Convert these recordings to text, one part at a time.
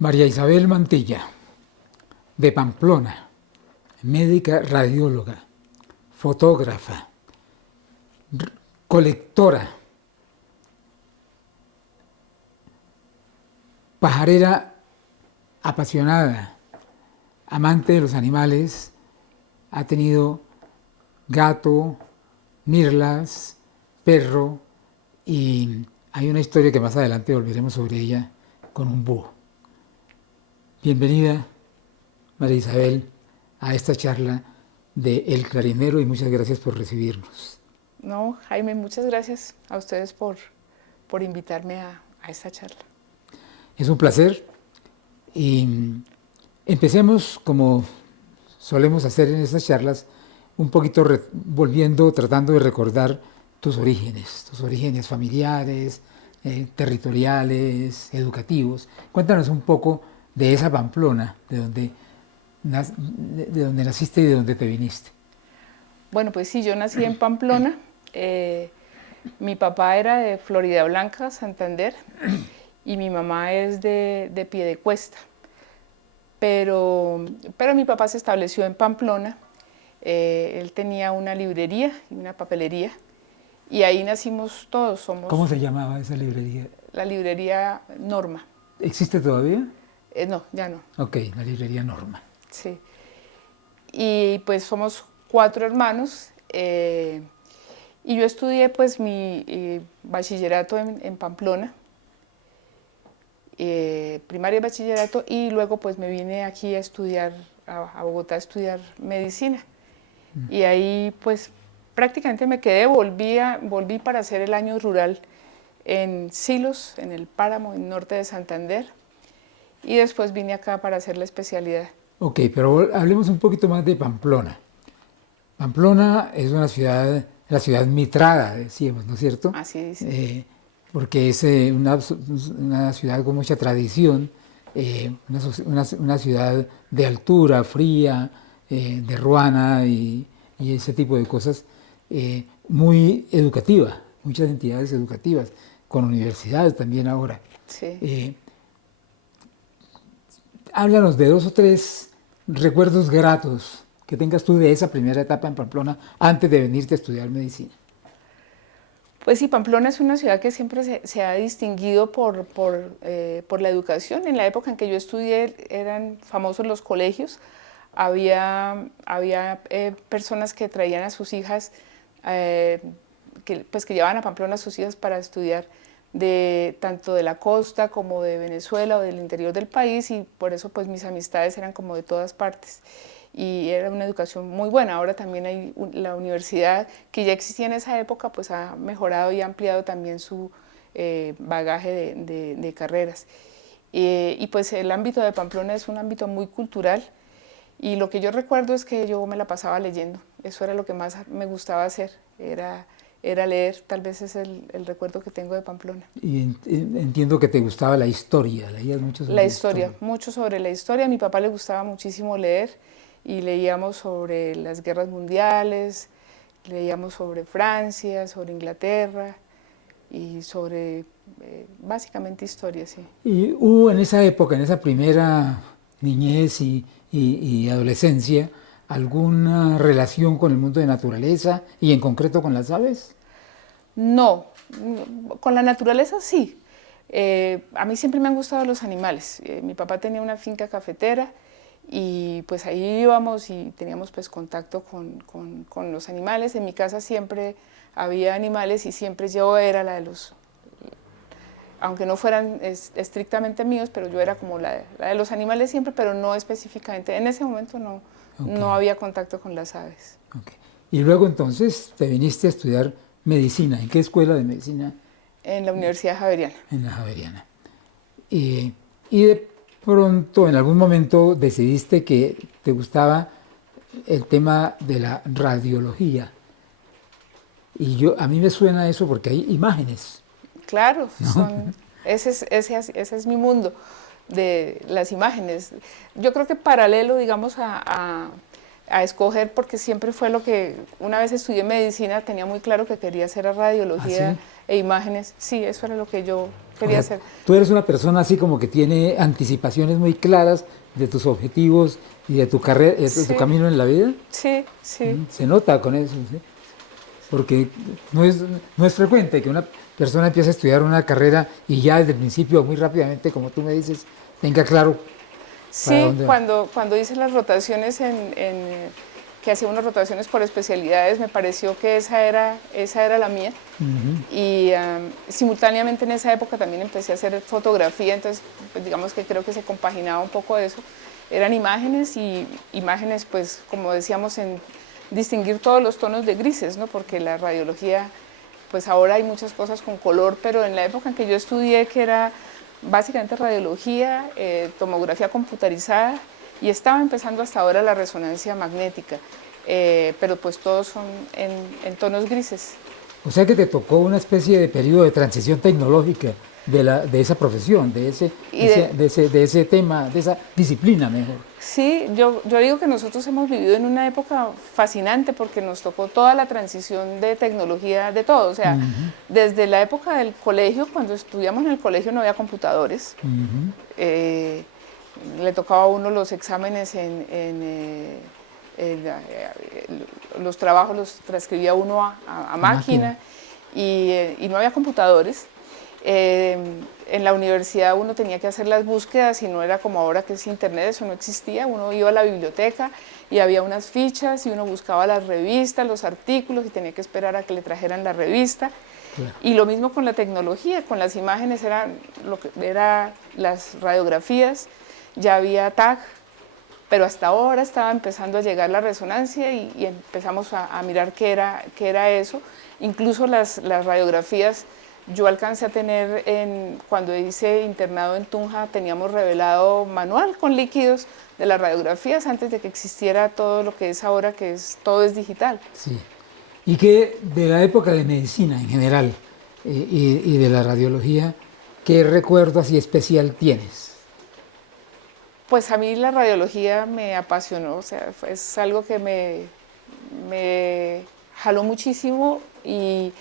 María Isabel Mantilla, de Pamplona, médica radióloga, fotógrafa, colectora, pajarera apasionada, amante de los animales, ha tenido gato, mirlas, perro, y hay una historia que más adelante volveremos sobre ella con un búho. Bienvenida, María Isabel, a esta charla de El Clarinero y muchas gracias por recibirnos. No, Jaime, muchas gracias a ustedes por invitarme a esta charla. Es un placer y empecemos como solemos hacer en estas charlas, un poquito tratando de recordar tus orígenes familiares, territoriales, educativos. Cuéntanos un poco de esa Pamplona, de donde naciste y de donde te viniste. Bueno, pues sí, yo nací en Pamplona. Mi papá era de Floridablanca, Santander, y mi mamá es de Piedecuesta. Pero mi papá se estableció en Pamplona. Él tenía una librería y una papelería, y ahí nacimos todos. ¿Cómo se llamaba esa librería? La librería Norma. ¿Existe todavía? No, ya no. Ok, la librería Norma. Sí. Y pues somos 4 hermanos, y yo estudié pues mi bachillerato en Pamplona, primaria y bachillerato, y luego pues me vine aquí a estudiar, a Bogotá, a estudiar medicina. Y ahí pues prácticamente me quedé, volví para hacer el año rural en Silos, en el Páramo, en norte de Santander, y después vine acá para hacer la especialidad. Ok, pero hablemos un poquito más de Pamplona. Pamplona es una ciudad, la ciudad mitrada, decíamos, ¿no es cierto? Así dice. Porque es una ciudad con mucha tradición, una ciudad de altura, fría, de ruana y ese tipo de cosas, muy educativa, muchas entidades educativas, con universidades también ahora. Sí. Háblanos de 2 o 3 recuerdos gratos que tengas tú de esa primera etapa en Pamplona antes de venirte a estudiar medicina. Pues sí, Pamplona es una ciudad que siempre se ha distinguido por la educación. En la época en que yo estudié eran famosos los colegios. Había personas que traían a sus hijas, que llevaban a Pamplona a sus hijas para estudiar tanto de la costa como de Venezuela o del interior del país, y por eso pues mis amistades eran como de todas partes. Y era una educación muy buena. Ahora también hay la universidad, que ya existía en esa época, pues ha mejorado y ha ampliado también su bagaje de carreras. Y pues el ámbito de Pamplona es un ámbito muy cultural, y lo que yo recuerdo es que yo me la pasaba leyendo. Eso era lo que más me gustaba hacer, era leer. Tal vez es el recuerdo que tengo de Pamplona. Y entiendo que te gustaba la historia, leías mucho sobre la historia. Mucho sobre la historia. A mi papá le gustaba muchísimo leer, y leíamos sobre las guerras mundiales, leíamos sobre Francia, sobre Inglaterra y sobre básicamente historia, sí. ¿Y hubo en esa época, en esa primera niñez y adolescencia, alguna relación con el mundo de naturaleza y en concreto con las aves? No, con la naturaleza sí. A mí siempre me han gustado los animales. Mi papá tenía una finca cafetera, y pues ahí íbamos y teníamos pues contacto con los animales. En mi casa siempre había animales, y siempre yo era la de los, aunque no fueran estrictamente míos, pero yo era como la de los animales siempre, pero no específicamente. En ese momento no había contacto con las aves. Okay. Y luego entonces te viniste a estudiar medicina. ¿En qué escuela de medicina? En la Universidad Javeriana. En la Javeriana. Y de pronto, en algún momento, decidiste que te gustaba el tema de la radiología. Y a mí me suena eso porque hay imágenes. Claro, ¿no? ese es mi mundo, de las imágenes. Yo creo que paralelo, digamos, a escoger, porque siempre fue lo que, una vez estudié medicina, tenía muy claro que quería hacer radiología. ¿Ah, sí? e imágenes. Sí, eso era lo que yo quería O sea, hacer. tú eres una persona así como que tiene anticipaciones muy claras de tus objetivos y de tu carrera, de tu Sí, camino en la vida. sí, sí. Se nota con eso, ¿sí? Porque no es frecuente que una persona empiece a estudiar una carrera y ya desde el principio, muy rápidamente, como tú me dices, tenga claro para Sí, dónde va. cuando hice las rotaciones que hacía unas rotaciones por especialidades, me pareció que esa era la mía. Y simultáneamente en esa época también empecé a hacer fotografía, entonces pues digamos que creo que se compaginaba un poco eso. Eran imágenes y imágenes, pues como decíamos, en distinguir todos los tonos de grises, ¿no? Porque la radiología, pues ahora hay muchas cosas con color, pero en la época en que yo estudié, que era básicamente radiología, tomografía computarizada, y estaba empezando hasta ahora la resonancia magnética, pero pues todos son en tonos grises. O sea que te tocó una especie de periodo de transición tecnológica de esa profesión, Y de, de ese tema, de esa disciplina mejor. sí, yo digo que nosotros hemos vivido en una época fascinante porque nos tocó toda la transición de tecnología, de todo. O sea, desde la época del colegio, cuando estudiamos en el colegio no había computadores. Eh, Le tocaba a uno los exámenes los trabajos los transcribía uno a máquina y no había computadores. En la universidad uno tenía que hacer las búsquedas y no era como ahora que es internet, eso no existía. Uno iba a la biblioteca y había unas fichas y uno buscaba las revistas, los artículos y tenía que esperar a que le trajeran la revista. Claro. Y lo mismo con la tecnología, con las imágenes, era las radiografías, ya había TAC, pero hasta ahora estaba empezando a llegar la resonancia y empezamos a mirar qué era eso. Incluso las radiografías, yo alcancé a tener, cuando hice internado en Tunja, teníamos revelado manual con líquidos de las radiografías antes de que existiera todo lo que es ahora, todo es digital. Sí. Y que de la época de medicina en general y de la radiología, ¿qué recuerdo así especial tienes? Pues a mí la radiología me apasionó, o sea, es algo que me jaló muchísimo y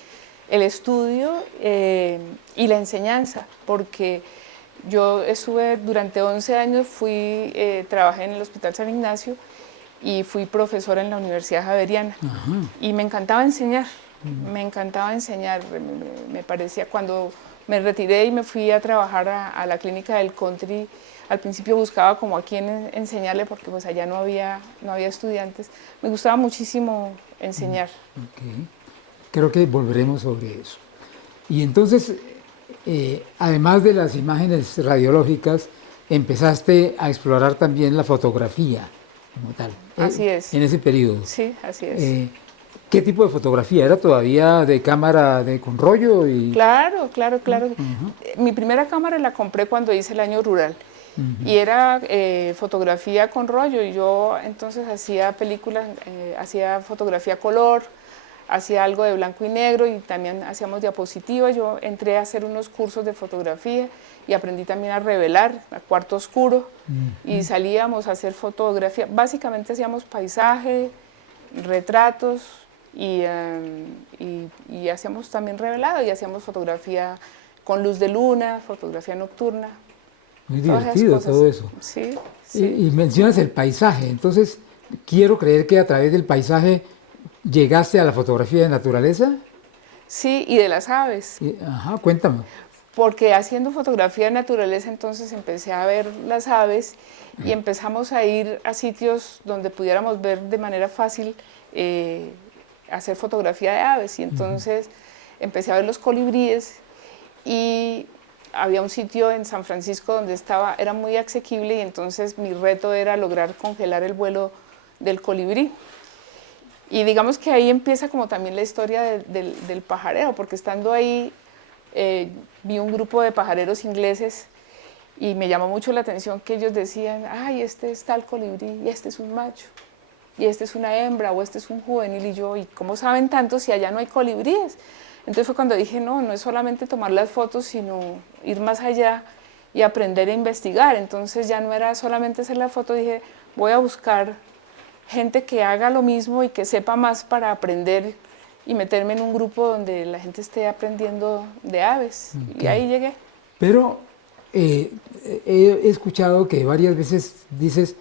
el estudio y la enseñanza, porque yo estuve durante 11 años, trabajé en el Hospital San Ignacio y fui profesora en la Universidad Javeriana. Ajá. Y me encantaba enseñar, me parecía cuando me retiré y me fui a trabajar a la clínica del Country. Al principio buscaba como a quién enseñarle porque pues allá no había estudiantes. Me gustaba muchísimo enseñar. Okay. Creo que volveremos sobre eso. Y entonces, además de las imágenes radiológicas, empezaste a explorar también la fotografía como tal. Así es. En ese periodo. Sí, así es. ¿Qué tipo de fotografía? ¿Era todavía de cámara con rollo? Claro, claro, claro. Mi primera cámara la compré cuando hice el año rural. Y era fotografía con rollo y yo entonces hacía películas, hacía fotografía color, hacía algo de blanco y negro y también hacíamos diapositivas. Yo entré a hacer unos cursos de fotografía y aprendí también a revelar, a cuarto oscuro, y salíamos a hacer fotografía. Básicamente hacíamos paisaje, retratos y hacíamos también revelado y hacíamos fotografía con luz de luna, fotografía nocturna. Muy divertido todo eso. Sí, sí. Y mencionas el paisaje, entonces quiero creer que a través del paisaje llegaste a la fotografía de naturaleza. Sí, y de las aves. Ajá, cuéntame. Porque haciendo fotografía de naturaleza entonces empecé a ver las aves y empezamos a ir a sitios donde pudiéramos ver de manera fácil hacer fotografía de aves y entonces empecé a ver los colibríes y había un sitio en San Francisco donde era muy asequible y entonces mi reto era lograr congelar el vuelo del colibrí. Y digamos que ahí empieza como también la historia del pajarero, porque estando ahí vi un grupo de pajareros ingleses y me llamó mucho la atención que ellos decían, ay, este es tal colibrí y este es un macho, y este es una hembra o este es un juvenil, y yo, ¿y cómo saben tanto si allá no hay colibríes? Entonces fue cuando dije, no es solamente tomar las fotos, sino ir más allá y aprender a investigar. Entonces ya no era solamente hacer la foto, dije, voy a buscar gente que haga lo mismo y que sepa más para aprender y meterme en un grupo donde la gente esté aprendiendo de aves. Okay. Y ahí llegué. Pero he escuchado que varias veces dices,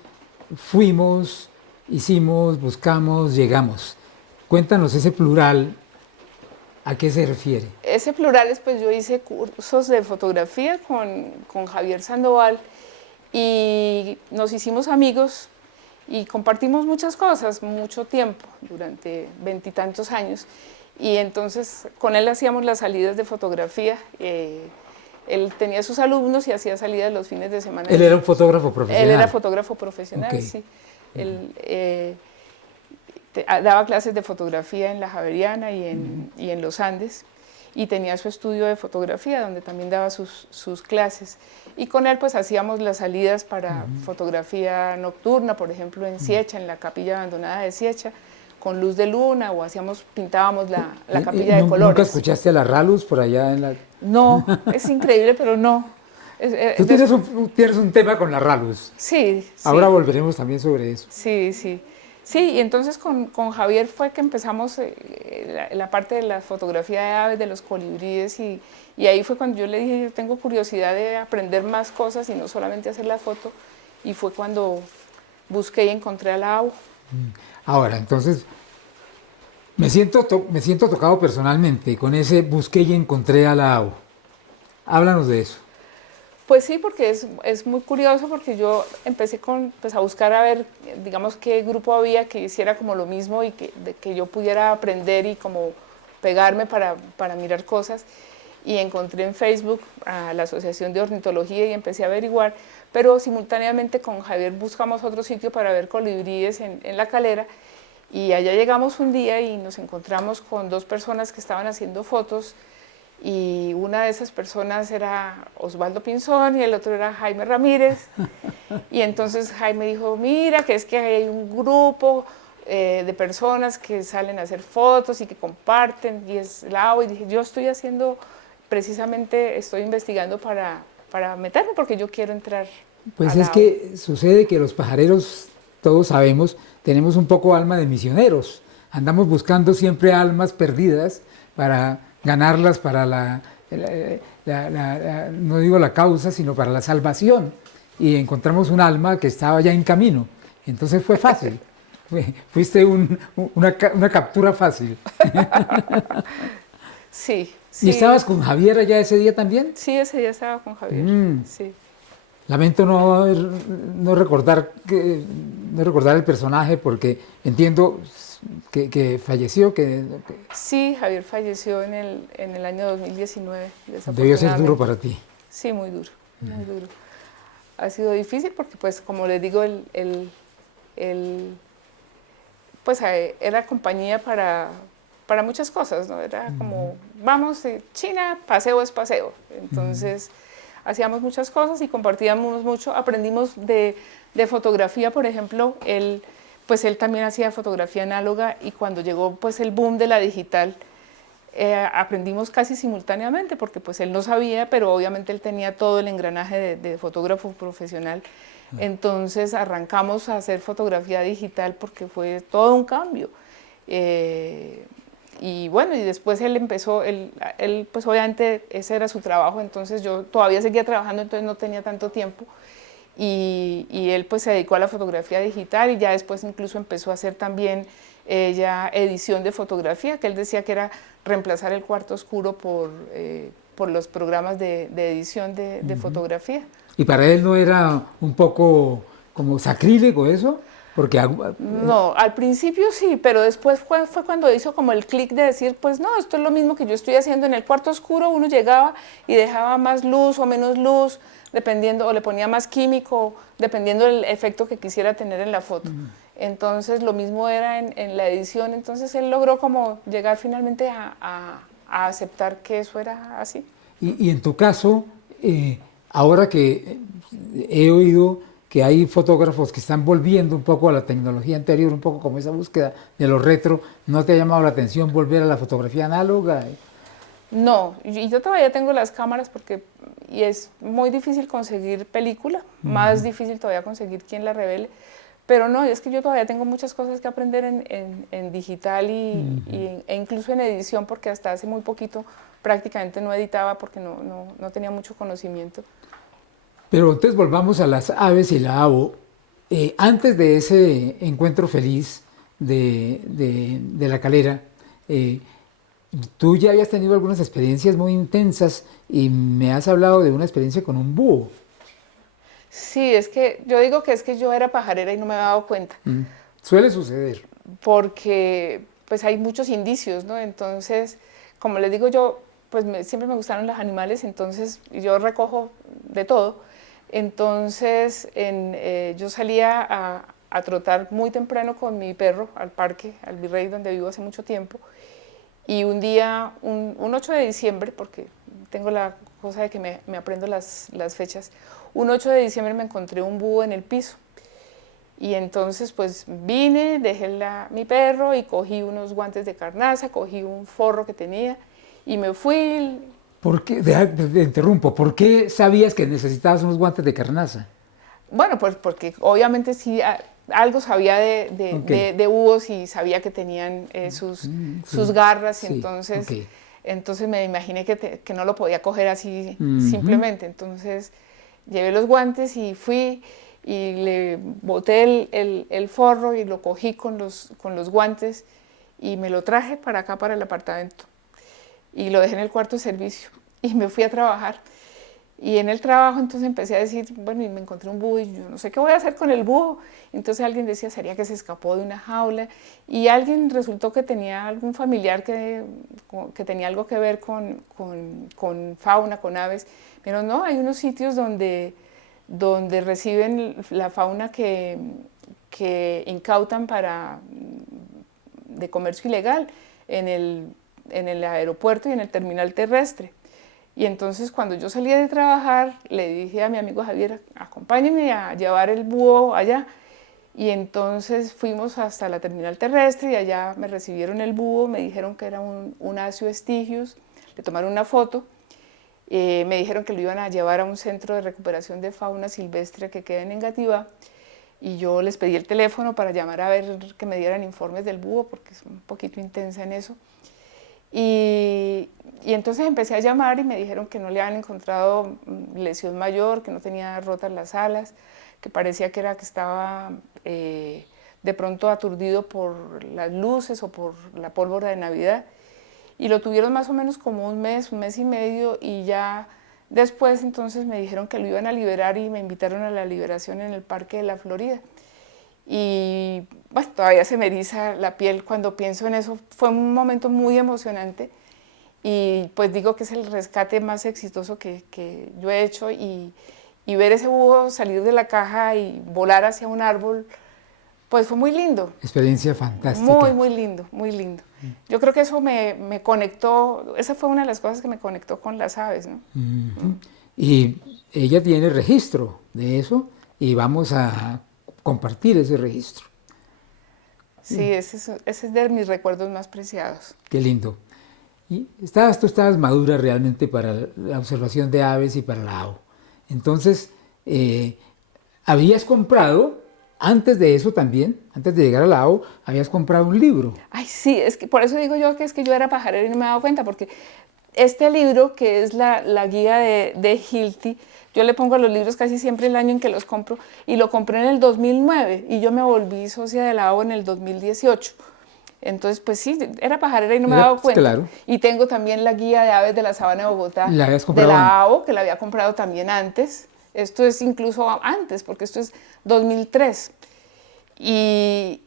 fuimos, hicimos, buscamos, llegamos. Cuéntanos ese plural, ¿a qué se refiere? Ese plural es, pues yo hice cursos de fotografía con Javier Sandoval y nos hicimos amigos y compartimos muchas cosas, mucho tiempo, durante 20 y tantos años. Y entonces con él hacíamos las salidas de fotografía. Él tenía sus alumnos y hacía salidas los fines de semana. ¿Él era un fotógrafo profesional? Él era fotógrafo profesional, okay. Sí. Él daba clases de fotografía en la Javeriana y en los Andes, y tenía su estudio de fotografía donde también daba sus clases. Y con él pues hacíamos las salidas para fotografía nocturna, por ejemplo en Siecha, en la capilla abandonada de Siecha, con luz de luna, o pintábamos la capilla de colores. ¿Nunca escuchaste a la Ralus por allá en la...? No, es increíble, pero no. Tú tienes un tema con la Ralus. Sí. Ahora volveremos también sobre eso. Sí, sí. Sí, y entonces con Javier fue que empezamos la parte de la fotografía de aves, de los colibríes, y ahí fue cuando yo le dije, yo tengo curiosidad de aprender más cosas y no solamente hacer la foto, y fue cuando busqué y encontré a la AU. Ahora, entonces, me siento tocado personalmente con ese busqué y encontré a la AU. Háblanos de eso. Pues sí, porque es muy curioso, porque yo empecé pues a buscar a ver, digamos, qué grupo había que hiciera como lo mismo y que yo pudiera aprender y como pegarme para mirar cosas. Y encontré en Facebook a la Asociación de Ornitología y empecé a averiguar, pero simultáneamente con Javier buscamos otro sitio para ver colibríes en La Calera, y allá llegamos un día y nos encontramos con dos personas que estaban haciendo fotos, y una de esas personas era Osvaldo Pinzón y el otro era Jaime Ramírez. Y entonces Jaime dijo, mira, que es que hay un grupo de personas que salen a hacer fotos y que comparten, y es la AU. Y dije, yo estoy investigando para meterme, porque yo quiero entrar. Pues es que sucede que los pajareros, todos sabemos, tenemos un poco alma de misioneros. Andamos buscando siempre almas perdidas para ganarlas para no digo la causa, sino para la salvación. Y encontramos un alma que estaba ya en camino. Entonces fue fácil. Fuiste una captura fácil. Sí, sí. ¿Y estabas con Javier allá ese día también? Sí, ese día estaba con Javier. Sí. Lamento no recordar el personaje, porque entiendo que falleció. Sí, Javier falleció en el año 2019. Debió ser duro para ti. Sí, muy duro, muy duro. Ha sido difícil porque, pues, como les digo, pues era compañía para muchas cosas, ¿no? Era como, vamos, China, paseo es paseo. Entonces, hacíamos muchas cosas y compartíamos mucho. Aprendimos de fotografía, por ejemplo. Él también hacía fotografía análoga, y cuando llegó pues el boom de la digital, aprendimos casi simultáneamente, porque pues él no sabía, pero obviamente él tenía todo el engranaje de fotógrafo profesional. Entonces arrancamos a hacer fotografía digital porque fue todo un cambio. Y bueno, y después él empezó, él pues obviamente ese era su trabajo, entonces yo todavía seguía trabajando, entonces no tenía tanto tiempo. Y él pues se dedicó a la fotografía digital, y ya después incluso empezó a hacer también ya edición de fotografía, que él decía que era reemplazar el cuarto oscuro por los programas de edición de fotografía. ¿Y para él no era un poco como sacrílego eso? Porque no, al principio sí, pero después fue cuando hizo como el clic de decir, pues no, esto es lo mismo que yo estoy haciendo en el cuarto oscuro. Uno llegaba y dejaba más luz o menos luz, dependiendo, o le ponía más químico, dependiendo del efecto que quisiera tener en la foto. Entonces lo mismo era en la edición. Entonces él logró como llegar finalmente a aceptar que eso era así. Y en tu caso, ahora que he oído que hay fotógrafos que están volviendo un poco a la tecnología anterior, un poco como esa búsqueda de lo retro, ¿no te ha llamado la atención volver a la fotografía análoga? No, y yo todavía tengo las cámaras y es muy difícil conseguir película, más difícil todavía conseguir quien la revele, Pero no, es que yo todavía tengo muchas cosas que aprender en digital e incluso en edición, porque hasta hace muy poquito prácticamente no editaba porque no tenía mucho conocimiento. Pero entonces volvamos a las aves y la avo. Antes de ese encuentro feliz de La Calera, tú ya habías tenido algunas experiencias muy intensas y me has hablado de una experiencia con un búho. Sí, es que yo digo que es que yo era pajarera y no me había dado cuenta. Suele suceder. Porque pues hay muchos indicios, ¿no? Entonces, como les digo yo, pues siempre me gustaron los animales, entonces yo recojo de todo. Entonces, yo salía a trotar muy temprano con mi perro al parque, al Virrey, donde vivo hace mucho tiempo. Y un día, un 8 de diciembre, porque tengo la cosa de que me aprendo las fechas, un 8 de diciembre me encontré un búho en el piso. Y entonces pues vine, dejé mi perro y cogí unos guantes de carnaza, cogí un forro que tenía y me fui. ¿Por qué? Te interrumpo. ¿Por qué sabías que necesitabas unos guantes de carnaza? Bueno, pues porque obviamente sí, algo sabía de búhos y sabía que tenían sus garras, sí, entonces me imaginé que no lo podía coger así simplemente. Entonces llevé los guantes y fui y le boté el forro y lo cogí con los guantes y me lo traje para acá, para el apartamento. Y lo dejé en el cuarto de servicio y me fui a trabajar. Y en el trabajo entonces empecé a decir, bueno, y me encontré un búho y yo no sé qué voy a hacer con el búho. Entonces alguien decía, sería que se escapó de una jaula. Y alguien resultó que tenía algún familiar que tenía algo que ver con fauna, con aves. Pero no, hay unos sitios donde reciben la fauna que incautan de comercio ilegal en el aeropuerto y en el terminal terrestre. Y entonces cuando yo salía de trabajar, le dije a mi amigo Javier, acompáñeme a llevar el búho allá. Y entonces fuimos hasta la terminal terrestre y allá me recibieron el búho, me dijeron que era un Asio estigius, le tomaron una foto, me dijeron que lo iban a llevar a un centro de recuperación de fauna silvestre que queda en Engativá. Y yo les pedí el teléfono para llamar a ver que me dieran informes del búho, porque es un poquito intensa en eso. Y entonces empecé a llamar y me dijeron que no le habían encontrado lesión mayor, que no tenía rotas las alas, que parecía que estaba de pronto aturdido por las luces o por la pólvora de Navidad. Y lo tuvieron más o menos como un mes y medio, y ya después entonces me dijeron que lo iban a liberar y me invitaron a la liberación en el Parque de la Florida. Y bueno, todavía se me eriza la piel cuando pienso en eso. Fue un momento muy emocionante y pues digo que es el rescate más exitoso que yo he hecho, y ver ese búho salir de la caja y volar hacia un árbol, pues fue muy lindo. Experiencia fantástica. Muy, muy lindo, muy lindo. Yo creo que eso me conectó, esa fue una de las cosas que me conectó con las aves, ¿no? Y ella tiene registro de eso y vamos a compartir ese registro. Sí, ese es de mis recuerdos más preciados. Qué lindo. Y tú estabas madura realmente para la observación de aves y para la avo. Entonces, habías comprado, antes de eso también, antes de llegar a la avo, habías comprado un libro. Ay, sí, es que por eso digo yo que es que yo era pajarera y no me he dado cuenta, porque este libro, que es la guía de Hilti, yo le pongo a los libros casi siempre el año en que los compro, y lo compré en el 2009 y yo me volví socia de la avo en el 2018. Entonces, pues sí, era pajarera y no me he dado cuenta. Claro. Y tengo también la guía de aves de la sabana de Bogotá, de la avo, que la había comprado también antes. Esto es incluso antes, porque esto es 2003. Y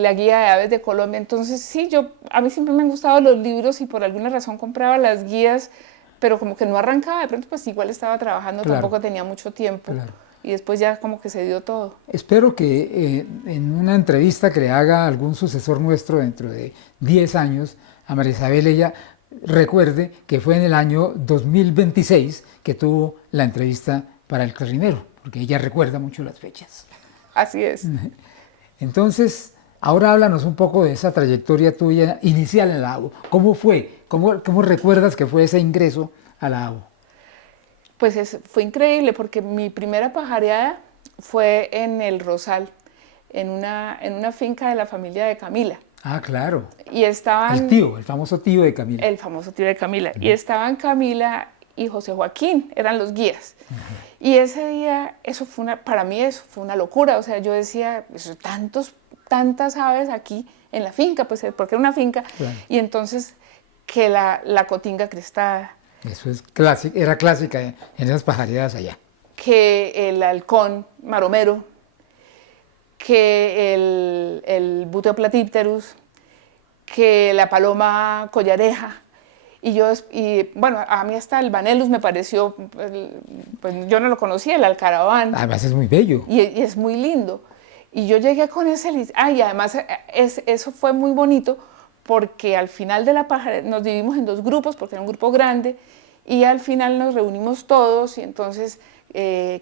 la guía de aves de Colombia. Entonces, sí, a mí siempre me han gustado los libros y por alguna razón compraba las guías, pero como que no arrancaba. De pronto, pues igual estaba trabajando, claro, tampoco tenía mucho tiempo. Claro. Y después ya como que se dio todo. Espero que en una entrevista que le haga algún sucesor nuestro dentro de 10 años a María Isabel, ella recuerde que fue en el año 2026 que tuvo la entrevista para El Clarinero, porque ella recuerda mucho las fechas. Así es. Entonces, ahora háblanos un poco de esa trayectoria tuya inicial en la avo. ¿Cómo fue? ¿Cómo recuerdas que fue ese ingreso a la avo? Pues fue increíble, porque mi primera pajareada fue en el Rosal. en una finca de la familia de Camila. Ah, claro. Y estaban... El tío, el famoso tío de Camila. El famoso tío de Camila. Y estaban Camila y José Joaquín, eran los guías. Y ese día, para mí eso fue una locura. O sea, yo decía, tantas aves aquí en la finca, pues porque era una finca. Claro. Y entonces, que la cotinga cristada. Eso era clásica en esas pajareadas allá. Que el halcón maromero, que el Buteoplatipterus, que la paloma collareja. Y bueno, a mí hasta el Vanellus me pareció, pues yo no lo conocía, el alcaraván. Además es muy bello. Y es muy lindo. Y yo llegué con ese... y además eso fue muy bonito porque al final de la pajareada nos dividimos en 2 grupos porque era un grupo grande y al final nos reunimos todos y entonces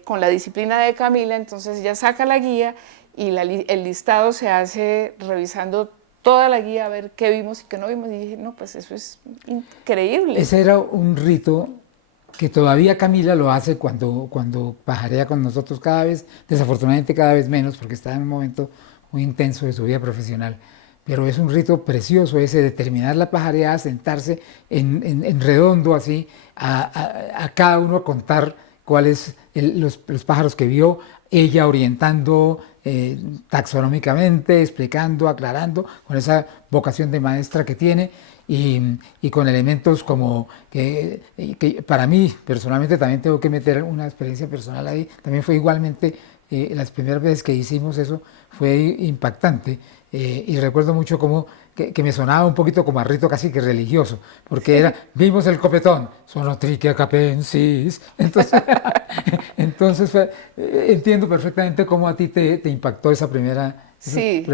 con la disciplina de Camila, entonces ella saca la guía y el listado se hace revisando toda la guía a ver qué vimos y qué no vimos y dije, no, pues eso es increíble. Ese era un rito que todavía Camila lo hace cuando pajarea con nosotros cada vez, desafortunadamente cada vez menos porque está en un momento muy intenso de su vida profesional, pero es un rito precioso ese de terminar la pajareada, sentarse en redondo así, a cada uno a contar cuáles los pájaros que vio, ella orientando taxonómicamente, explicando, aclarando, con esa vocación de maestra que tiene y con elementos como que para mí personalmente también tengo que meter una experiencia personal ahí, también fue igualmente, las primeras veces que hicimos eso fue impactante y recuerdo mucho como que me sonaba un poquito como a rito casi que religioso, porque vimos el copetón, sonotrichia capensis, entonces entiendo perfectamente cómo a ti te impactó esa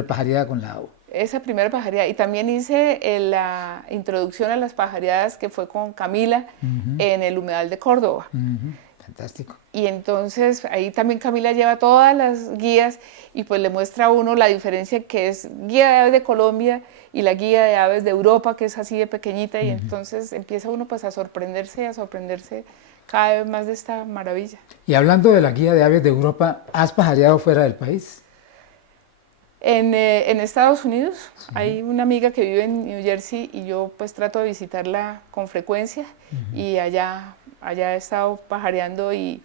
pajareada con la agua. Esa primera pajareada, y también hice la introducción a las pajareadas que fue con Camila en el Humedal de Córdoba. Fantástico. Y entonces ahí también Camila lleva todas las guías y pues le muestra a uno la diferencia que es guía de aves de Colombia y la guía de aves de Europa, que es así de pequeñita, y entonces empieza uno pues a sorprenderse cada vez más de esta maravilla. Y hablando de la guía de aves de Europa, ¿has pajareado fuera del país? En Estados Unidos hay una amiga que vive en New Jersey y yo pues trato de visitarla con frecuencia y allá he estado pajareando y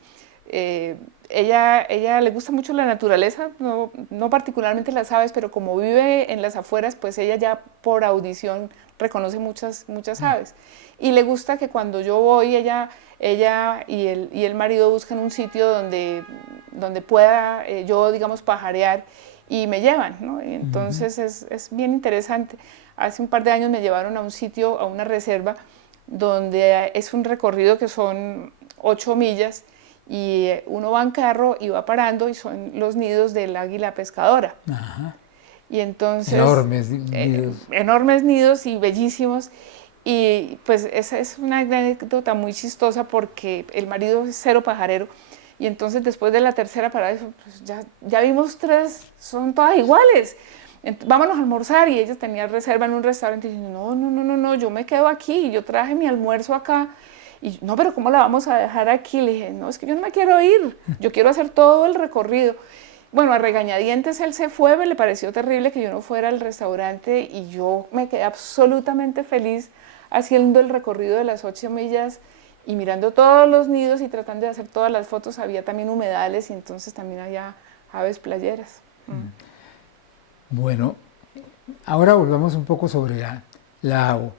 ella le gusta mucho la naturaleza, no particularmente las aves, pero como vive en las afueras, pues ella ya por audición reconoce muchas aves. Y le gusta que cuando yo voy, ella y el marido buscan un sitio donde pueda yo, digamos, pajarear y me llevan, ¿no? Y entonces es bien interesante. Hace un par de años me llevaron a un sitio, a una reserva, donde es un recorrido que son 8 millas y uno va en carro y va parando y son los nidos del águila pescadora. Ajá. Y entonces... Enormes nidos y bellísimos. Y pues esa es una anécdota muy chistosa porque el marido es cero pajarero. Y entonces después de la tercera parada, pues ya vimos 3, son todas iguales. Vámonos a almorzar y ella tenía reserva en un restaurante y dice, no, yo me quedo aquí, yo traje mi almuerzo acá. Y no, pero ¿cómo la vamos a dejar aquí? Le dije, no, es que yo no me quiero ir, yo quiero hacer todo el recorrido. Bueno, a regañadientes él se fue, le pareció terrible que yo no fuera al restaurante y yo me quedé absolutamente feliz haciendo el recorrido de las 8 millas y mirando todos los nidos y tratando de hacer todas las fotos. Había también humedales y entonces también había aves playeras. Bueno, ahora volvamos un poco sobre la AO.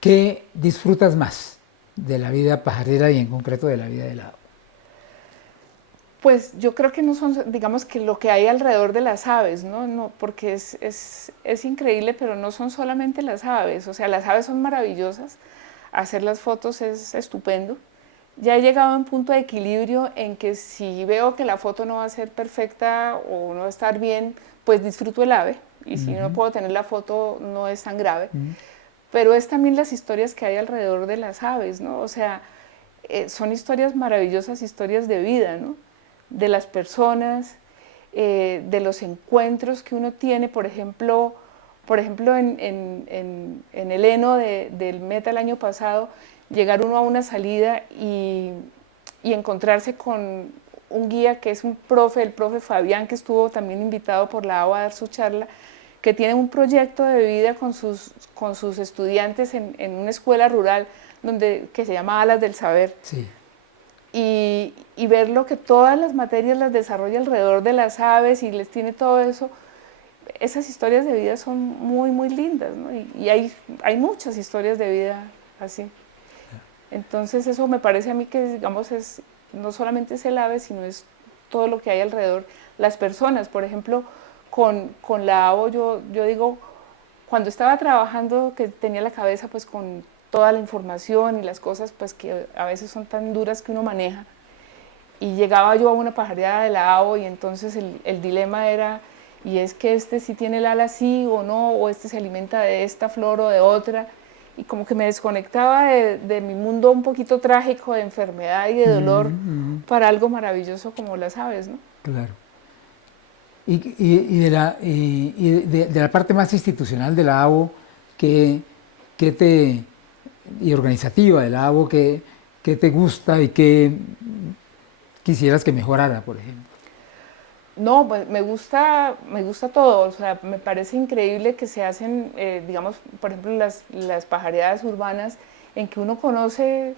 ¿Qué disfrutas más de la vida pajarera y en concreto de la vida de la AO? Pues yo creo que no son, digamos que lo que hay alrededor de las aves, ¿no? Porque es increíble, pero no son solamente las aves, o sea, las aves son maravillosas, hacer las fotos es estupendo. Ya he llegado a un punto de equilibrio en que si veo que la foto no va a ser perfecta o no va a estar bien, pues disfruto el ave, y si no puedo tener la foto no es tan grave. Pero es también las historias que hay alrededor de las aves, ¿no? O sea, son historias maravillosas, historias de vida, ¿no? De las personas, de los encuentros que uno tiene, por ejemplo en el Eno del Meta el año pasado, llegar uno a una salida y encontrarse con un guía que es un profe, el profe Fabián, que estuvo también invitado por la AO a dar su charla, que tiene un proyecto de vida con sus estudiantes en una escuela rural que se llama Alas del Saber. Sí. Y ver lo que todas las materias las desarrolla alrededor de las aves y les tiene todo eso, esas historias de vida son muy, muy lindas, ¿no? Y hay muchas historias de vida así. Entonces eso me parece a mí que, digamos, no solamente es el ave, sino es todo lo que hay alrededor. Las personas, por ejemplo, con la AO, yo digo, cuando estaba trabajando, que tenía la cabeza pues con toda la información y las cosas pues que a veces son tan duras que uno maneja, y llegaba yo a una pajareada de la AO y entonces el dilema era, y es que este sí tiene el ala así o no, o este se alimenta de esta flor o de otra, y como que me desconectaba de mi mundo un poquito trágico de enfermedad y de dolor para algo maravilloso como las aves, ¿no? Claro. De la parte más institucional de la ABO, y organizativa de la ABO, ¿qué te gusta y qué quisieras que mejorara, por ejemplo? No, pues me gusta todo, o sea, me parece increíble que se hacen, digamos, por ejemplo, las pajareadas urbanas, en que uno conoce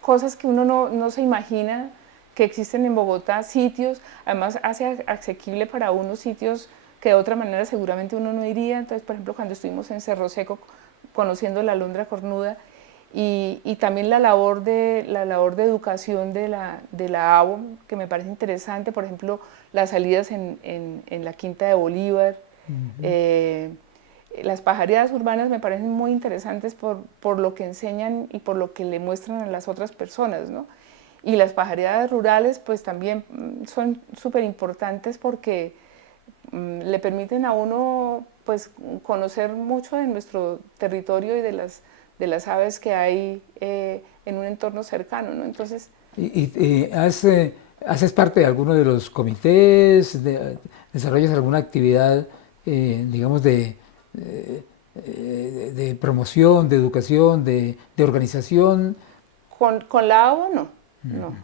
cosas que uno no se imagina que existen en Bogotá, sitios, además hace asequible para uno sitios que de otra manera seguramente uno no iría. Entonces, por ejemplo, cuando estuvimos en Cerro Seco conociendo la alondra cornuda, y también la labor de educación de la ABO, que me parece interesante, por ejemplo, las salidas en la Quinta de Bolívar. Las pajareadas urbanas me parecen muy interesantes por lo que enseñan y por lo que le muestran a las otras personas, ¿no? Y las pajareadas rurales pues también son súper importantes porque le permiten a uno pues conocer mucho de nuestro territorio y de las aves que hay en un entorno cercano, ¿no? Entonces... ¿Haces parte de alguno de los comités? ¿Desarrollas alguna actividad, digamos, de promoción, de educación, de organización? Con la ABO no, no.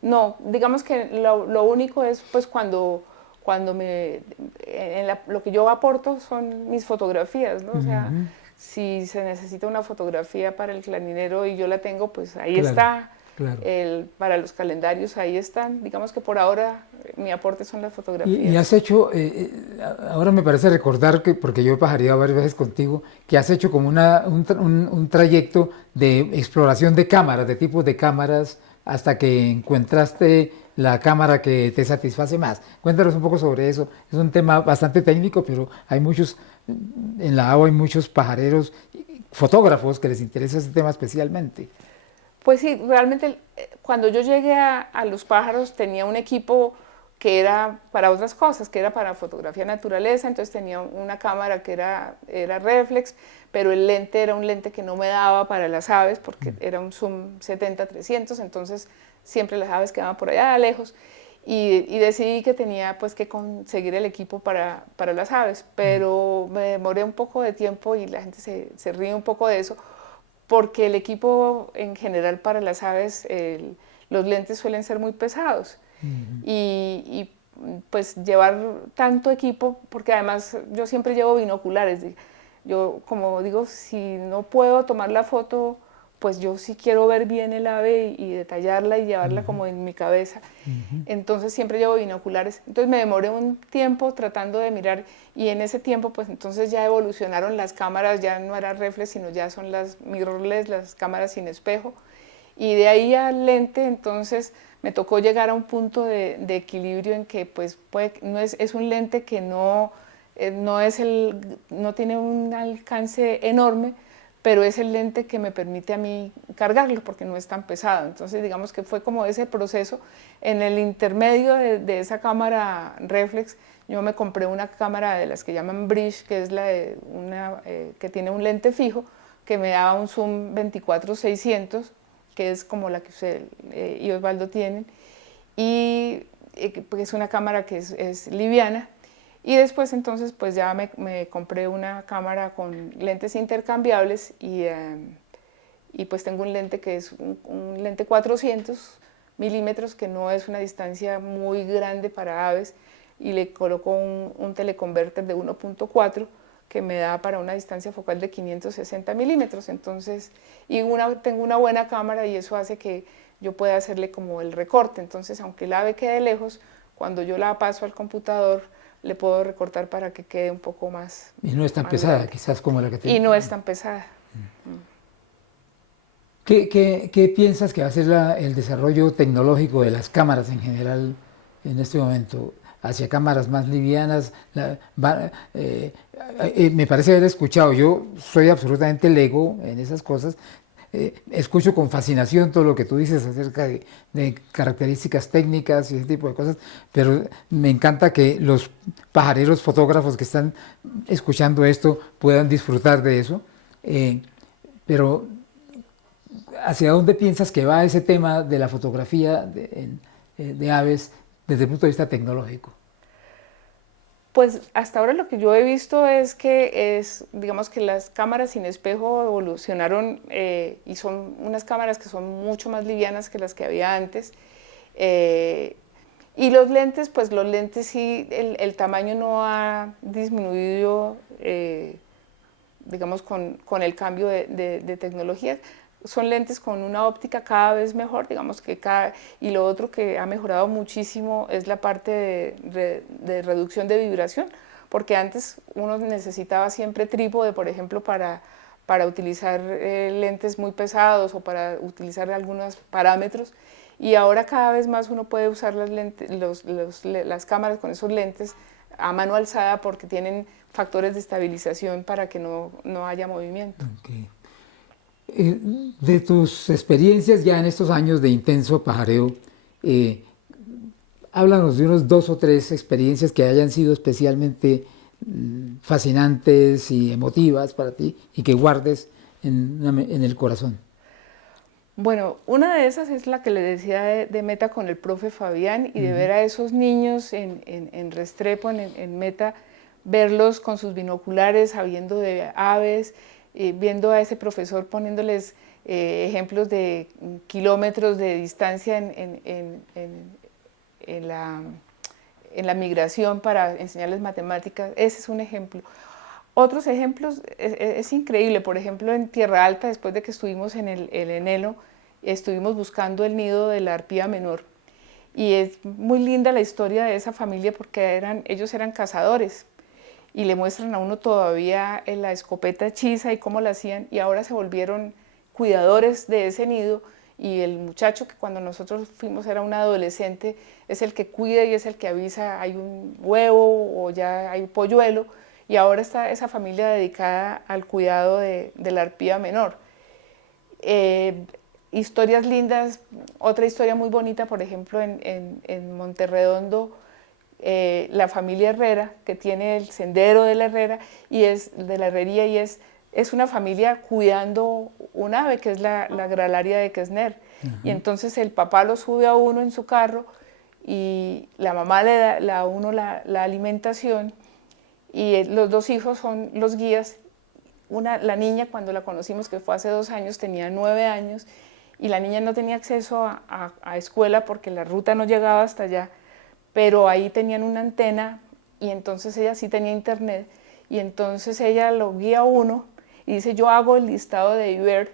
No, digamos que lo único es pues cuando lo que yo aporto son mis fotografías, ¿no? O sea, si se necesita una fotografía para el clarinero y yo la tengo, pues ahí Claro, está. claro. Para los calendarios ahí están. Digamos que por ahora mi aporte son las fotografías. Y has hecho, ahora me parece recordar que, porque yo he pajareado varias veces contigo, que has hecho como un trayecto de exploración de cámaras, de tipos de cámaras, hasta que encontraste la cámara que te satisface más. Cuéntanos un poco sobre eso. Es un tema bastante técnico, pero hay muchos, en la agua hay muchos pajareros, fotógrafos que les interesa ese tema especialmente. Pues sí, realmente cuando yo llegué a los pájaros tenía un equipo que era para otras cosas, que era para fotografía naturaleza, entonces tenía una cámara que era reflex, pero el lente era un lente que no me daba para las aves porque era un zoom 70-300, entonces siempre las aves quedaban por allá lejos, y decidí que tenía pues que conseguir el equipo para las aves, pero me demoré un poco de tiempo y la gente se ríe un poco de eso, porque el equipo en general para las aves, los lentes suelen ser muy pesados. Y pues llevar tanto equipo, porque además yo siempre llevo binoculares. Yo, como digo, si no puedo tomar la foto, pues yo sí quiero ver bien el ave y detallarla y llevarla como en mi cabeza. Entonces siempre llevo binoculares. Entonces me demoré un tiempo tratando de mirar, y en ese tiempo pues entonces ya evolucionaron las cámaras, ya no era reflex, sino ya son las mirrorless, las cámaras sin espejo. Y de ahí al lente, entonces me tocó llegar a un punto de equilibrio en que pues es un lente que no tiene un alcance enorme, pero es el lente que me permite a mí cargarlo porque no es tan pesado. Entonces digamos que fue como ese proceso. En el intermedio de esa cámara reflex, yo me compré una cámara de las que llaman bridge, que es que tiene un lente fijo, que me daba un zoom 24-600, que es como la que usted y Osvaldo tienen, y es una cámara que es liviana. Y después entonces pues ya me compré una cámara con lentes intercambiables y pues tengo un lente que es un lente 400 milímetros, que no es una distancia muy grande para aves, y le coloco un teleconverter de 1.4 que me da para una distancia focal de 560 milímetros. Entonces, tengo una buena cámara y eso hace que yo pueda hacerle como el recorte. Entonces, aunque el ave quede lejos, cuando yo la paso al computador, le puedo recortar para que quede un poco más. Y no es tan pesada, grande. Quizás como la que te... Y no es tan pesada. ¿Qué piensas que va a ser el desarrollo tecnológico de las cámaras en general en este momento? Hacia cámaras más livianas, me parece haber escuchado, yo soy absolutamente lego en esas cosas, escucho con fascinación todo lo que tú dices acerca de características técnicas y ese tipo de cosas, pero me encanta que los pajareros fotógrafos que están escuchando esto puedan disfrutar de eso, pero ¿hacia dónde piensas que va ese tema de la fotografía de aves desde el punto de vista tecnológico? Pues hasta ahora lo que yo he visto es que digamos que las cámaras sin espejo evolucionaron y son unas cámaras que son mucho más livianas que las que había antes. Y los lentes, pues los lentes sí, el tamaño no ha disminuido, digamos, con el cambio de tecnología. Son lentes con una óptica cada vez mejor, digamos que y lo otro que ha mejorado muchísimo es la parte de reducción de vibración, porque antes uno necesitaba siempre trípode, por ejemplo, para utilizar lentes muy pesados o para utilizar algunos parámetros, y ahora cada vez más uno puede usar las cámaras con esos lentes a mano alzada porque tienen factores de estabilización para que no haya movimiento. Okay. De tus experiencias ya en estos años de intenso pajareo, háblanos de unos 2 o 3 experiencias que hayan sido especialmente fascinantes y emotivas para ti y que guardes en el corazón. Bueno, una de esas es la que le decía de Meta con el profe Fabián y de ver a esos niños en Restrepo, en Meta, verlos con sus binoculares, sabiendo de aves, viendo a ese profesor poniéndoles ejemplos de kilómetros de distancia en la migración para enseñarles matemáticas. Ese es un ejemplo. Otros ejemplos, es increíble, por ejemplo en Tierra Alta, después de que estuvimos en el Enelo, estuvimos buscando el nido de la arpía menor. Y es muy linda la historia de esa familia porque ellos eran cazadores. Y le muestran a uno todavía la escopeta hechiza y cómo la hacían, y ahora se volvieron cuidadores de ese nido, y el muchacho que cuando nosotros fuimos era un adolescente, es el que cuida y es el que avisa hay un huevo o ya hay un polluelo, y ahora está esa familia dedicada al cuidado de la arpía menor. Historias lindas, otra historia muy bonita, por ejemplo en Monterredondo, la familia Herrera, que tiene el sendero de la Herrera y de la herrería, y es una familia cuidando un ave que es la gralaria de Kessner. Y entonces el papá lo sube a uno en su carro y la mamá le da a uno la alimentación, y los 2 hijos son los guías. La niña, cuando la conocimos, que fue hace 2 años, tenía 9 años, y la niña no tenía acceso a escuela porque la ruta no llegaba hasta allá, pero ahí tenían una antena y entonces ella sí tenía internet, y entonces ella lo guía a uno y dice: yo hago el listado de IBER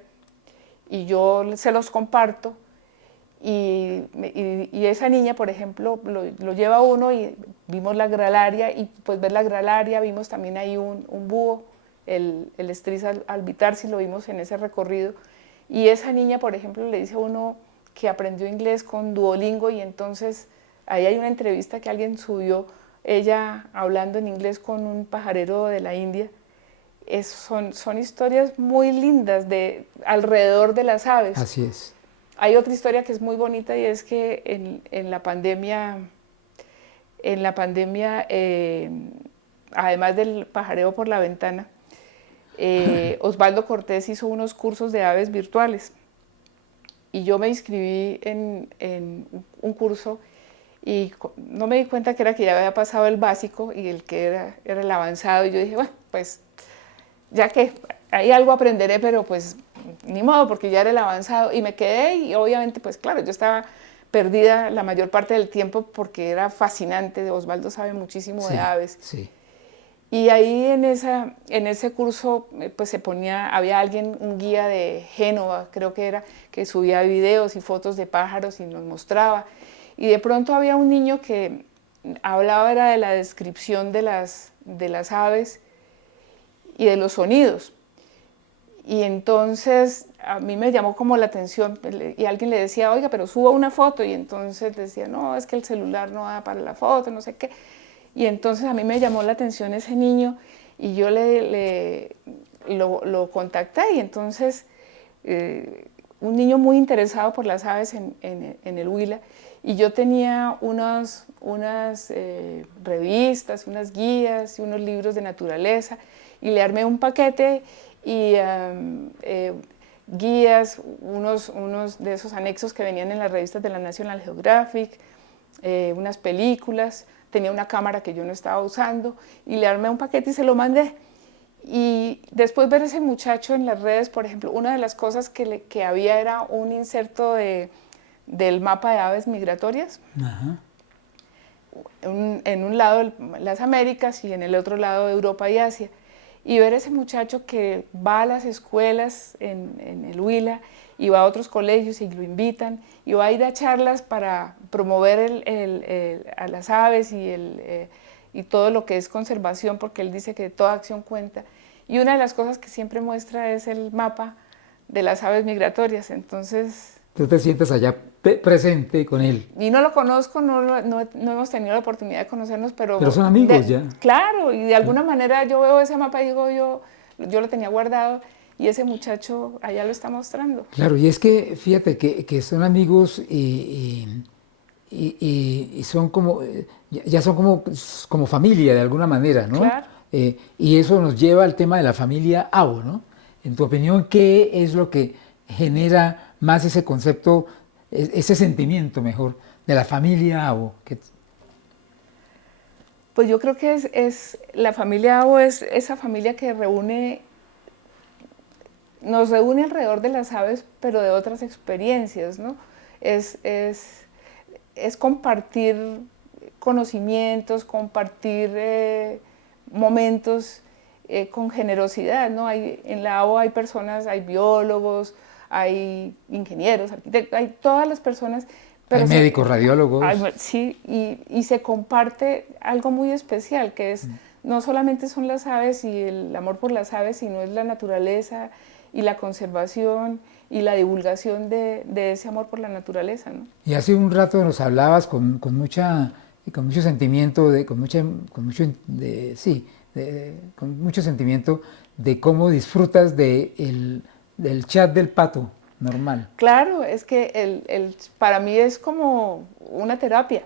y yo se los comparto, y esa niña, por ejemplo, lo lleva a uno y vimos la gralaria, y pues ver la gralaria, vimos también ahí un búho, el Stris albitarsi, lo vimos en ese recorrido, y esa niña, por ejemplo, le dice a uno que aprendió inglés con Duolingo, y entonces ahí hay una entrevista que alguien subió, ella hablando en inglés con un pajarero de la India. Son historias muy lindas alrededor de las aves. Así es. Hay otra historia que es muy bonita, y es que en la pandemia, además del pajareo por la ventana, Osvaldo Cortés hizo unos cursos de aves virtuales. Y yo me inscribí en un curso y no me di cuenta que ya había pasado el básico y el que era el avanzado, y yo dije, bueno, pues ya que hay algo aprenderé, pero pues ni modo, porque ya era el avanzado, y me quedé, y obviamente pues claro, yo estaba perdida la mayor parte del tiempo porque era fascinante. Osvaldo sabe muchísimo de aves. Sí. Y ahí en ese curso pues había alguien, un guía de Génova, creo que era, que subía videos y fotos de pájaros y nos mostraba. Y de pronto había un niño que hablaba era de la descripción de las aves y de los sonidos. Y entonces a mí me llamó como la atención y alguien le decía, oiga, pero suba una foto. Y entonces decía, no, es que el celular no da para la foto, no sé qué. Y entonces a mí me llamó la atención ese niño y yo lo contacté. Y entonces un niño muy interesado por las aves en el Huila. Y yo tenía unas revistas, unas guías y unos libros de naturaleza. Y le armé un paquete y guías, unos de esos anexos que venían en las revistas de la National Geographic, unas películas, tenía una cámara que yo no estaba usando y le armé un paquete y se lo mandé. Y después ver a ese muchacho en las redes, por ejemplo, una de las cosas que había era un inserto del mapa de aves migratorias. Ajá. En un lado las Américas y en el otro lado Europa y Asia. Y ver a ese muchacho que va a las escuelas en el Huila y va a otros colegios y lo invitan y va a ir a charlas para promover a las aves y todo lo que es conservación, porque él dice que toda acción cuenta. Y una de las cosas que siempre muestra es el mapa de las aves migratorias. Entonces, tú te sientes allá presente con él. Y no lo conozco, no hemos tenido la oportunidad de conocernos, pero son amigos ya. Claro, y de alguna manera yo veo ese mapa y digo, yo lo tenía guardado y ese muchacho allá lo está mostrando. Claro, y es que fíjate que son amigos y son como, ya son como familia de alguna manera, ¿no? Claro. Y eso nos lleva al tema de la familia Abo, ¿no? En tu opinión, ¿qué es lo que genera más ese concepto, ese sentimiento mejor de la familia Abo? Pues yo creo que es la familia Abo es esa familia que nos reúne alrededor de las aves, pero de otras experiencias, ¿no? Es compartir conocimientos, compartir momentos con generosidad, ¿no? En la AO hay personas, hay biólogos, hay ingenieros, arquitectos, hay todas las personas. Pero hay médicos, radiólogos. Sí, y se comparte algo muy especial, que es no solamente son las aves y el amor por las aves, sino es la naturaleza y la conservación y la divulgación de ese amor por la naturaleza, ¿no? Y hace un rato nos hablabas con mucho sentimiento, con mucho sentimiento de cómo disfrutas del chat del pato normal. Claro, es que para mí es como una terapia.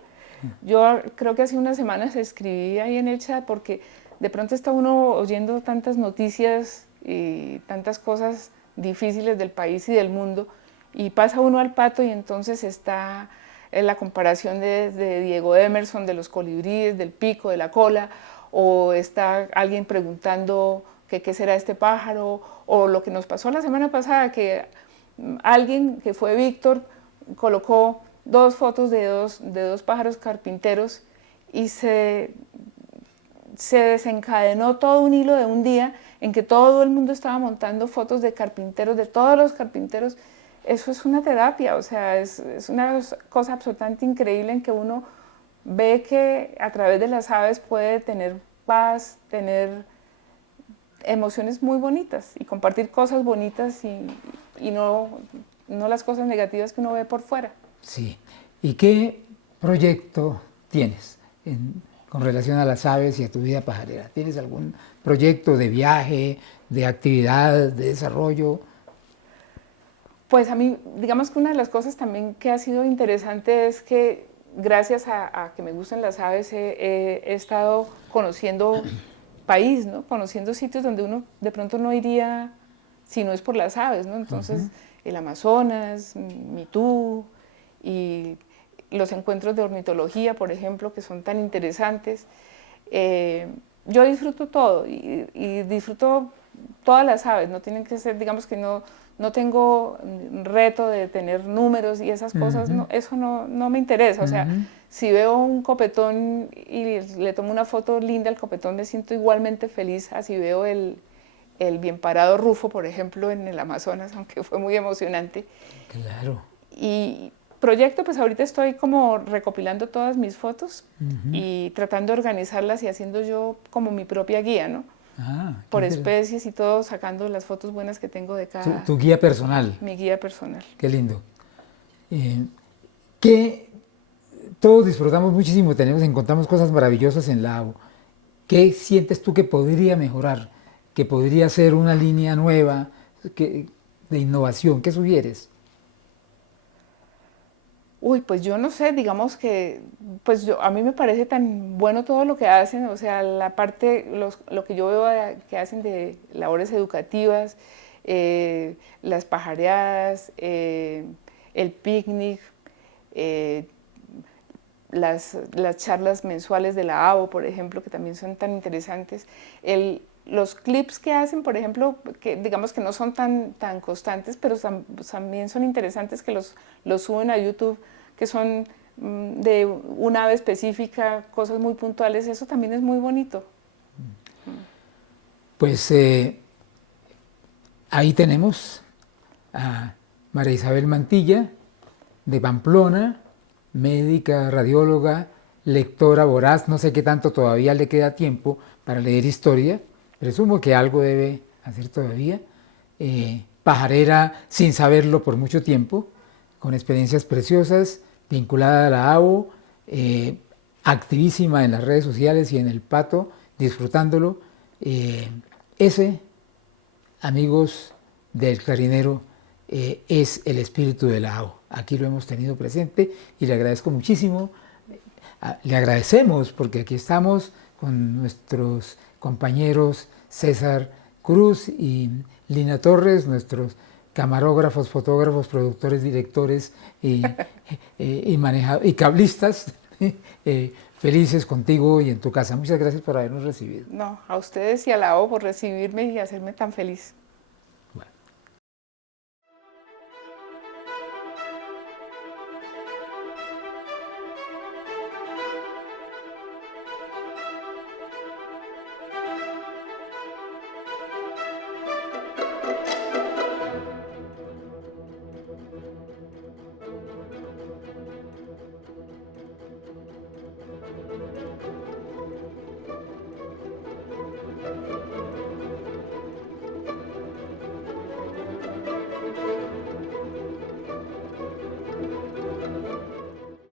Yo creo que hace unas semanas escribí ahí en el chat porque de pronto está uno oyendo tantas noticias y tantas cosas difíciles del país y del mundo y pasa uno al pato y entonces está la comparación de Diego Emerson, de los colibríes, del pico, de la cola, o está alguien preguntando qué será este pájaro, o lo que nos pasó la semana pasada, que alguien que fue Víctor colocó 2 fotos de dos pájaros carpinteros y se desencadenó todo un hilo de un día en que todo el mundo estaba montando fotos de carpinteros, de todos los carpinteros. Eso es una terapia, o sea, es una cosa absolutamente increíble en que uno ve que a través de las aves puede tener paz, tener emociones muy bonitas y compartir cosas bonitas y no las cosas negativas que uno ve por fuera. Sí. ¿Y qué proyecto tienes con relación a las aves y a tu vida pajarera? ¿Tienes algún proyecto de viaje, de actividad, de desarrollo? Pues a mí, digamos que una de las cosas también que ha sido interesante es que gracias a que me gustan las aves he estado conociendo país, ¿no? Conociendo sitios donde uno de pronto no iría si no es por las aves, ¿no? Entonces, el Amazonas, Mitú y los encuentros de ornitología, por ejemplo, que son tan interesantes. Yo disfruto todo y disfruto todas las aves, no tienen que ser, digamos que no no tengo reto de tener números y esas cosas, no, eso no me interesa. O sea, si veo un copetón y le tomo una foto linda al copetón, me siento igualmente feliz. Así veo el bien parado Rufo, por ejemplo, en el Amazonas, aunque fue muy emocionante. Claro. Y proyecto, pues ahorita estoy como recopilando todas mis fotos y tratando de organizarlas y haciendo yo como mi propia guía, ¿no? Por especies y todo, sacando las fotos buenas que tengo de cada... Tu guía personal. Mi guía personal. Qué lindo. Que todos disfrutamos muchísimo, encontramos cosas maravillosas en Lao. ¿Qué sientes tú que podría mejorar? ¿Que podría ser una línea nueva de innovación? ¿Qué sugieres? Uy, pues yo no sé, digamos que pues a mí me parece tan bueno todo lo que hacen, o sea, la parte, lo que yo veo que hacen de labores educativas, las pajareadas, el picnic, las charlas mensuales de la ABO, por ejemplo, que también son tan interesantes, los clips que hacen, por ejemplo, que digamos que no son tan constantes, pero también son interesantes, que los suben a YouTube, que son de una ave específica, cosas muy puntuales, eso también es muy bonito. Pues ahí tenemos a María Isabel Mantilla, de Pamplona, médica, radióloga, lectora voraz, no sé qué tanto todavía le queda tiempo para leer historia, presumo que algo debe hacer todavía, pajarera sin saberlo por mucho tiempo, con experiencias preciosas, vinculada a la ABO, activísima en las redes sociales y en el pato, disfrutándolo. Ese, amigos del Clarinero, es el espíritu de la ABO. Aquí lo hemos tenido presente y le agradezco muchísimo. Le agradecemos porque aquí estamos con nuestros compañeros César Cruz y Lina Torres, nuestros camarógrafos, fotógrafos, productores, directores y cablistas, felices contigo y en tu casa. Muchas gracias por habernos recibido. No, a ustedes y a la O por recibirme y hacerme tan feliz.